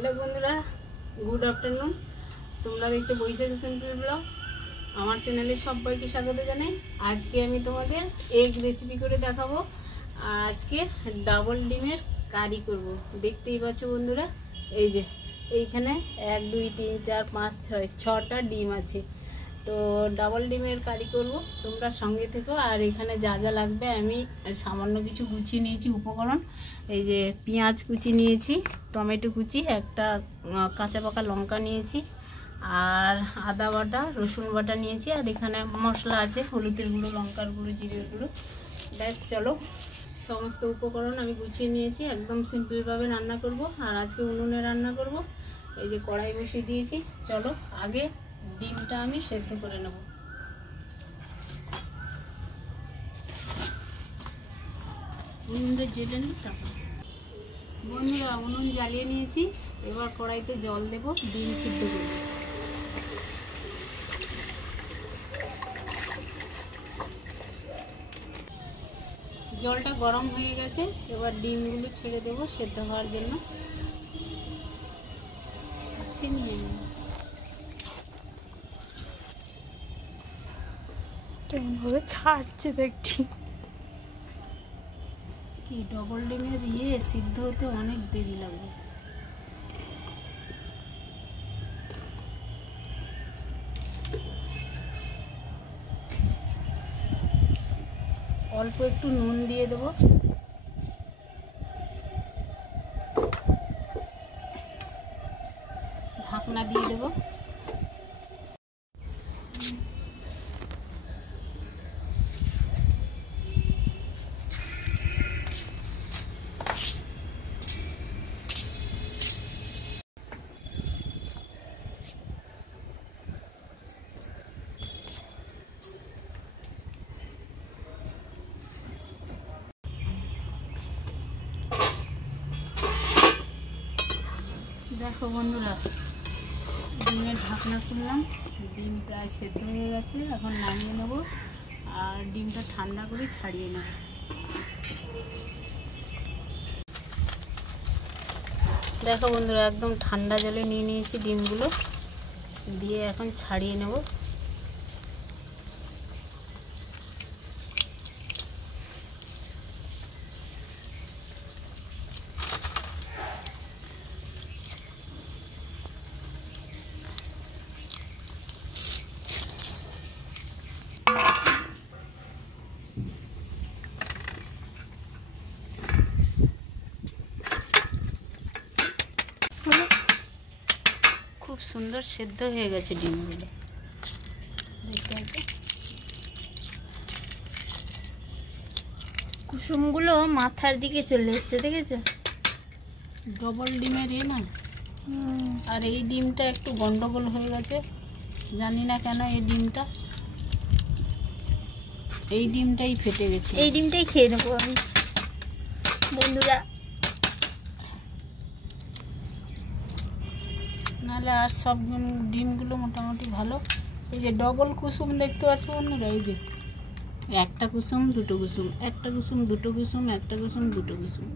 Hello বন্ধুরা, good afternoon. তোমরা দেখছো বৈশাখী সিম্পল ব্লগ। আমার চ্যানেলে সবাইকে স্বাগত জানাই। আজকে আমি তোমাদের এগ রেসিপি করে দেখাবো। আর আজকে ডাবল ডিমের কারি করব। দেখতেই পাচ্ছ বন্ধুরা, এই যে এইখানে 1 2 3 4 5 6 6টা ডিম আছে। তো ডাবল ডিমের কারি করব, তোমরা সঙ্গে থেকো। আর এখানে যা যা লাগবে আমি সামান্য কিছু গুছিয়ে নিয়েছি উপকরণ। এই যে পেঁয়াজ কুচি নিয়েছি, টমেটো কুচি, একটা কাঁচা পাকা লঙ্কা নিয়েছি, আর আদা বাটা, রসুন বাটা নিয়েছি। আর এখানে মশলা আছে, হলুদের গুঁড়ো, লঙ্কার গুঁড়ো, জিরের গুঁড়ো। ব্যাস, চলো সমস্ত উপকরণ আমি গুছিয়ে নিয়েছি। একদম সিম্পলভাবে রান্না করব। আর আজকে উনুনে রান্না করব। এই যে কড়াই বসিয়ে দিয়েছি। চলো আগে ডিমটা আমি সেদ্ধ করে নেব। উনুনটা জেলে নিই তারপর। বন্ধুরা, উনুন জ্বালিয়ে নিয়েছি। এবার কড়াইতে জল দেব, ডিম সিদ্ধ করব। জলটা গরম হয়ে গেছে, এবার ডিমগুলো ছেড়ে দেবো সেদ্ধ হওয়ার জন্য। কেমনভাবে ছাড়ছে দেখছি। কি ডবল ডিমের সিদ্ধ হতে অনেক দেরি লাগবে। অল্প একটু নুন দিয়ে দেবো। ঢাকনা দিয়ে দেবো। দেখো বন্ধুরা, ডিমের ঢাকনা খুললাম, ডিম প্রায় সেদ্ধ হয়ে গেছে। এখন নামিয়ে নেব আর ডিমটা ঠান্ডা করে ছাড়িয়ে নেব। দেখো বন্ধুরা, একদম ঠান্ডা জলে নিয়ে নিয়েছি ডিমগুলো, দিয়ে এখন ছাড়িয়ে নেব। খুব সুন্দর সেদ্ধ হয়ে গেছে ডিমগুলো, দেখতে পাচ্ছ। কুসুমগুলো মাথার দিকে চলে এসছে, দেখেছো? ডবল ডিমের না। আর এই ডিমটা একটু গন্ডগোল হয়ে গেছে, জানি না কেন। এই ডিমটাই ফেটে গেছে। এই ডিমটাই খেয়ে নেবো আমি বন্ধুরা, নাহলে আর সব ডিমগুলো মোটামুটি ভালো। এই যে ডবল কুসুম দেখতে পাচ্ছ বন্ধুরা, এই যে একটা কুসুম, দুটো কুসুম, একটা কুসুম, দুটো কুসুম, একটা কুসুম, দুটো কুসুম।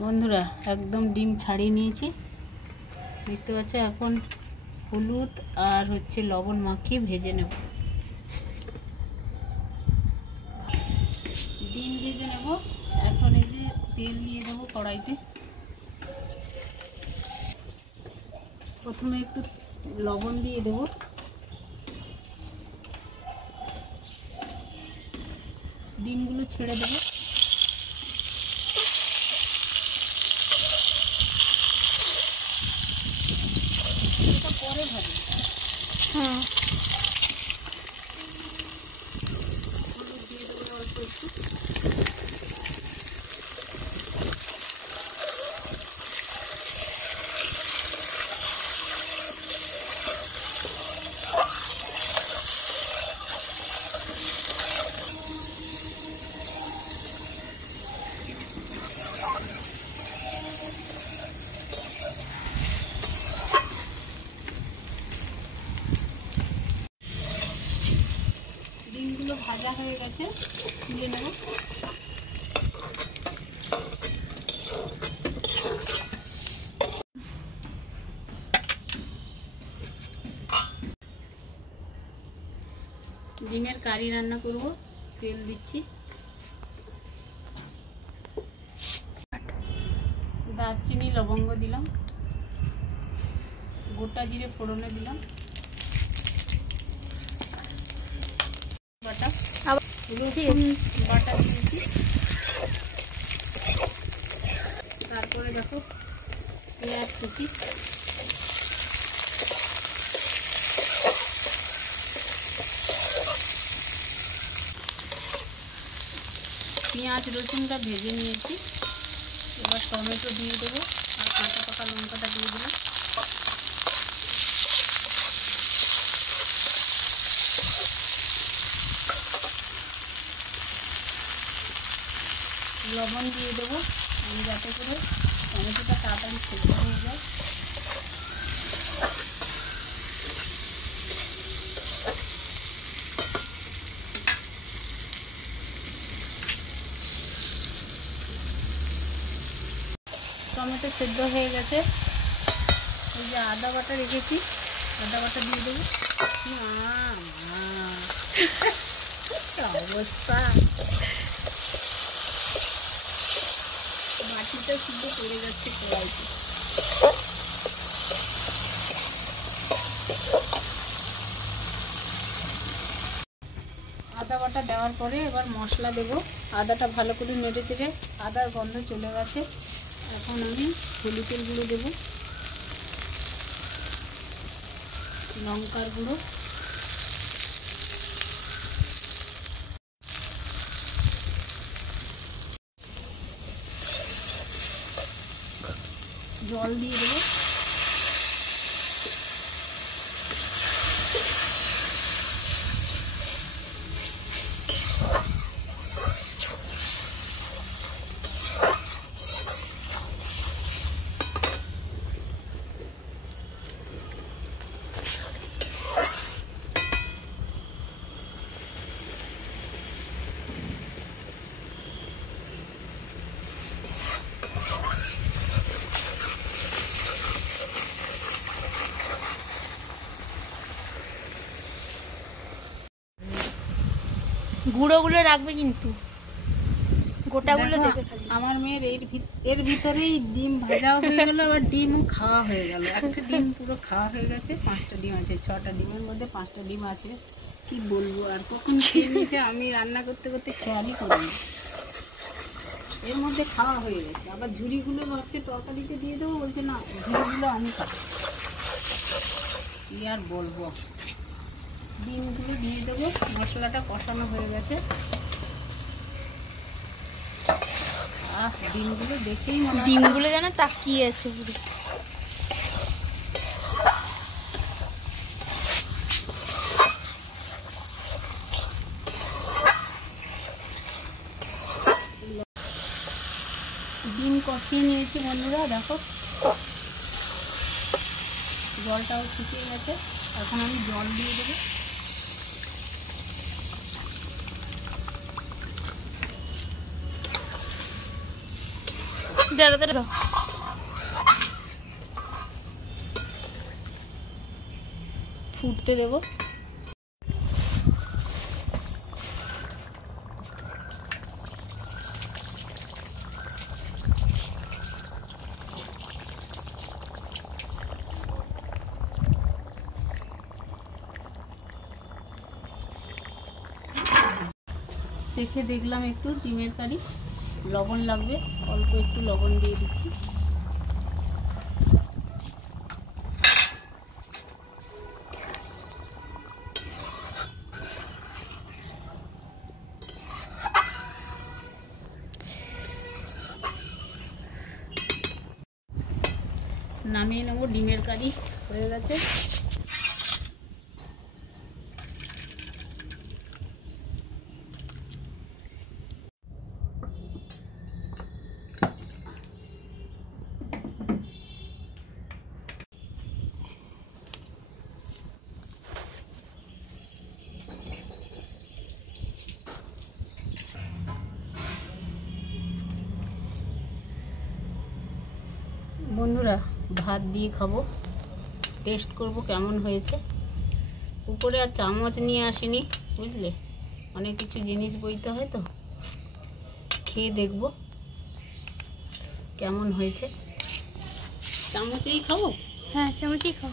বন্ধুরা, একদম ডিম ছাড়িয়ে নিয়েছি, দেখতে পাচ্ছ। এখন হলুদ আর লবণ মাখিয়ে ভেজে নেব। ডিম ভেজে নেব। এখন এই যে তেল দিয়ে দেবো কড়াইতে। প্রথমে একটু লবণ দিয়ে দেবো, ডিমগুলো ছেড়ে দেবো। এটা পরে ভাজি। হ্যাঁ, হলুদ দিয়ে দেবো অল্প একটু। ডিমগুলো ভাজা হয়ে গেছে, তুলে নেব। ডিমের কারি রান্না করব। তেল দিচ্ছি, দারচিনি লবঙ্গ দিলাম, গোটা জিরে ফোড়নে দিলাম, বাটা রসুন বাটা দিয়েছি। তারপরে দেখো পেঁয়াজ কুচি, পেঁয়াজ রসুনটা ভেজে নিয়েছি। এবার টমেটো দিয়ে দেবো আর কাঁচা পাকা লঙ্কাটা দিয়ে দিলাম। লবণ দিয়ে দেবো যাতে করে টমেটোটা তাড়াতাড়ি সেদ্ধ হয়ে যায়। টমেটো সেদ্ধ হয়ে গেছে। এই যে আদা বাটা রেখেছি, আদা বাটা দিয়ে দেবো। অবস্থা, বাটিটা শুদ্ধ পড়ে যাচ্ছে কড়াইতে। আদা বাটা দেওয়ার পরে এবার মশলা দেবো। আদাটা ভালো করে নেড়ে চেড়ে আদার গন্ধ চলে গেছে। এখন আমি হলুদের গুঁড়ো দেবো, লঙ্কার গুঁড়ো, জল দিয়ে দেবো। গুঁড়োগুলো রাখবে কিন্তু, গোটাগুলো দেবে খালি। আমার মেয়ের এর ভিতরেই ডিম ভাজাও হয়ে গেল, আবার ডিমও খাওয়া হয়ে গেল। একটা ডিম পুরো খাওয়া হয়ে গেছে। 5টা ডিম আছে, 6টা ডিমের মধ্যে 5টা ডিম আছে। কি বলবো আর, কখন খেয়ে নিয়েছে আমি রান্না করতে করতে খেয়ালই করিনি। এর মধ্যে খাওয়া হয়ে গেছে। আবার ঝুড়িগুলো ভাবছে তরকারিতে দিয়ে দেবো, বলছে না ঝুড়িগুলো আমি খাবো। কি আর বলবো। ডিমগুলো দিয়ে দেবো। মশলাটা কষানো হয়ে গেছে। ডিমগুলো দেখেই ডিমগুলো যেন তাকিয়ে আছে পুরো। ডিম কষিয়ে নিয়েছি বন্ধুরা, দেখো জলটাও শুকিয়ে গেছে। এখন আমি জল দিয়ে দেবো। ফুটতে দেবো। চেখে দেখলাম একটু ডিমের কারি, লবণ লাগবে, অল্প একটু লবণ দিয়ে দিচ্ছি। নামিয়ে নেবো। ডিমের কারি হয়ে গেছে। বন্ধুরা ভাত দিয়ে খাবো, টেস্ট করব কেমন হয়েছে। উপরে আর চামচ নিয়ে আসিনি, বুঝলে, অনেক কিছু জিনিস বইতে হয় তো। খেয়ে দেখবো কেমন হয়েছে। চামচেই খাবো? হ্যাঁ, চামচই খাও।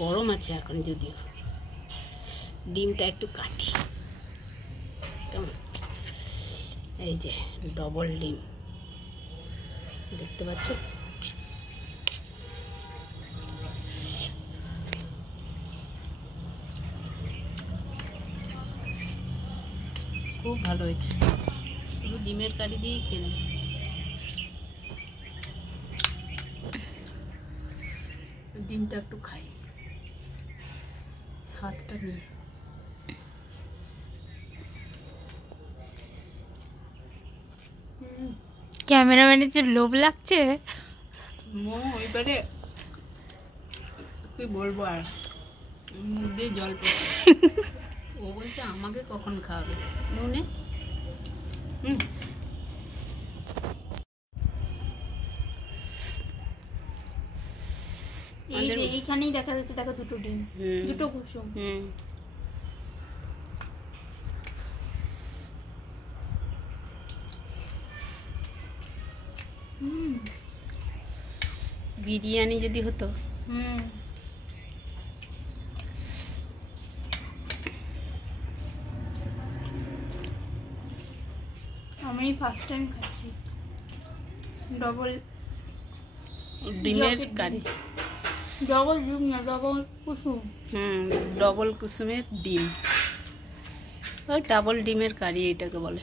গরম আছে এখন, যদিও ডিমটা একটু কাটি। কেমন? এই যে ডবল ডিম, দেখতে পাচ্ছ? খুব ভালো হয়েছে, শুধু ডিমের কারি দিয়েই খেয়ে নেবে। ডিমটা একটু খাই, স্বাদটা নিয়ে। ক্যামেরাম্যানের যে লোভ লাগছে। এবারে কি বলবো আর, মুখ দিয়ে জল পড়ছে। ও বলছে আমাকে কখন খাওয়াবে নুনে। এই যে এইখানেই দেখা যাচ্ছে, দেখো দুটো ডিম, দুটো কুসুম। বিরিয়ানি যদি হতো। আমি ফার্স্ট টাইম খাচ্ছি ডবল ডিমের কারি। ডবল ডিম না, ডবল কুসুম। ডবল কুসুমের ডিম, ওই ডাবল ডিমের কারি এটাকে বলে।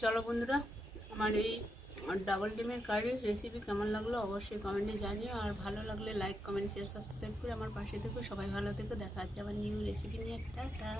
চলো বন্ধুরা, আমার এই ডাবল ডিমের কারির রেসিপি কেমন লাগলো অবশ্যই কমেন্টে জানিও। আর ভালো লাগলে লাইক, কমেন্ট, শেয়ার, সাবস্ক্রাইব করে আমার পাশে থেকো। সবাই ভালো থেকো, দেখা হচ্ছে আবার নিউ রেসিপি নিয়ে। টাটা।